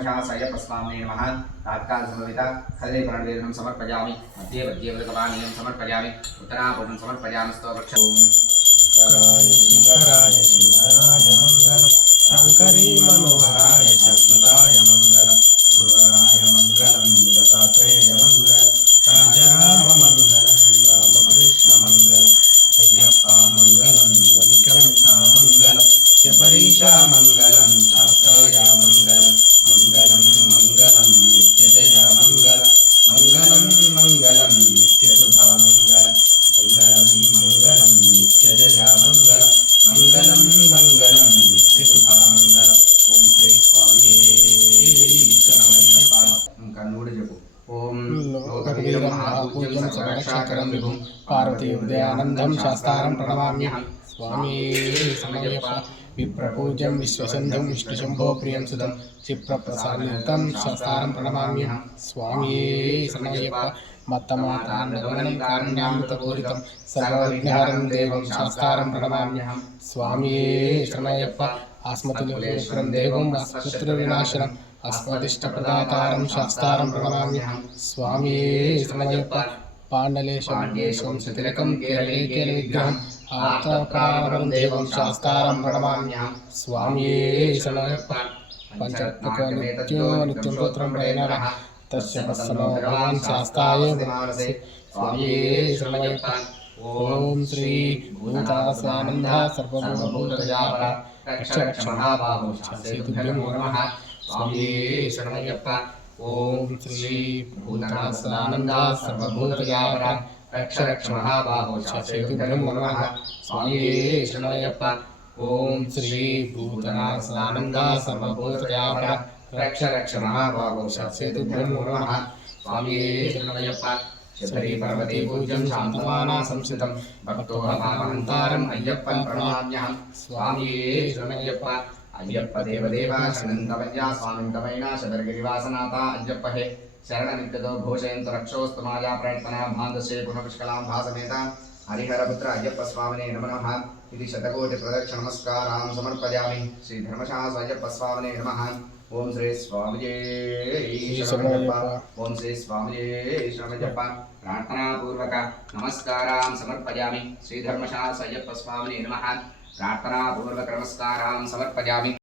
श्रीधर्मशास्त्रय्यप्पस्वामिने नमः तात्कालसमवेत खलदीपरणवेदनं समर्पयामि मध्ये मध्ये वृकपानीयं समर्पयामि उत्तरापूर्णं समर्पयामि स्तोत्रम् शंकराय सुंदराय मंगलम शंकरी मनोहराय चतुराय मंगलम गुरुवराय मंगलम दत्तात्रेय मंगलम राजाराम मंगलम रामकृष्ण मंगलम अय्यप्पा मंगलम मणिकंठा मंगलम शबरीशा मंगलम शास्त्राय मंगलम मंगलम मंगलम नित्यजय मंगलम मंगलम मंगलम नित्यशुभा मंगलम मंगलम मंगलम नित्यजय मंगलम मंगलम मंगलम नित्यशुभा मंगलम ओम श्री स्वामी शरणमయ్యప్ప कन्नूडु जपु ओम लोकवीरं महापूज्यं सर्वरक्षकरं विभुं पार्वती उदयानन्दं शास्तारं प्रणमाम्यहं स्वामी शरणमయ్యప్ప विप्रपूज्यं विश्वसन्धं विष्णुशम्भो प्रियं सुतं क्षिप्रप्रसादयुक्तं शास्तारं प्रणमाम्यहं स्वामी शरणमయ్యప్ప मत्तमातान्नगमनं कारुण्यामृतपूरितं सर्वविघ्नहरं देवं शास्तारं प्रणमाम्यहं स्वामी शरणमయ్యప్ప आस्मतुल्यं देवं अस्मत्पुत्रविनाशनम् अस्मदिष्टप्रदातारं शास्तारं प्रणमाम्यहं स्वामी शरणमయ్యప్ప पाण्डलेशं सतिलकं केरलीकेलविग्रहम् आप्तपरावरं देवं शास्तारं प्रणमाम्यहं स्वामी शरणमయ్యప్ప पञ्चरत्नको नित्यं स्तोत्रं प्रयणः तस्य पस्सनो भगवान् शास्ताय मानसे स्वामी शरणमయ్యప్ప ओम श्री भूतासानंद सर्वभूतजापः रक्ष रक्ष महाबाहो शास्त्रेभ्यो नमः स्वामी शरणमయ్యప్ప ओम श्री भूतासानंद सर्वभूतजापः रक्ष रक्ष महाबाहो शास्त्रेभ्यो नमः स्वामी शरणमయ్యప్ప ओम श्री भूतासानंद सर्वभूतजापः रक्ष रक्ष महाबाहो शास्त्रेभ्यो नमः स्वामी शरणमయ్యప్ప शबरी पर्वते पूज्यं शान्तमाना संस्थितं भक्तोऽहमामहन्तारम् अय्यप्पन् प्रणमाम्यहं स्वामी शरणमయ్యప్ప अय्यप्प देवदेव शरणन्तमय्या स्वामिन्तमयिना शबरगिरिवासनाथा अय्यप्प हे शरणनित्यतो घोषयन्तु रक्षोस्तु माया प्रार्थना भान्दसे पुनःपुष्कलां भासमेत हरिहरपुत्र अय्यप्प स्वामिने नमः इति शतकोटिप्रदक्षिणनमस्कारान् समर्पयामि श्रीधर्मशास्त्र अय्यप्प स्वामिने नमः ओम श्री स्वामिये शरणमయ్యప్ప ओम श्री स्वामिये शरणमయ్యప్ప प्रार्थना पूर्वक नमस्कारान् समर्पयामि श्रीधर्मशास्त्र अय्यप्प स्वामिने नमः प्रार्थना पूर्वक नमस्कारान् समर्पयामि।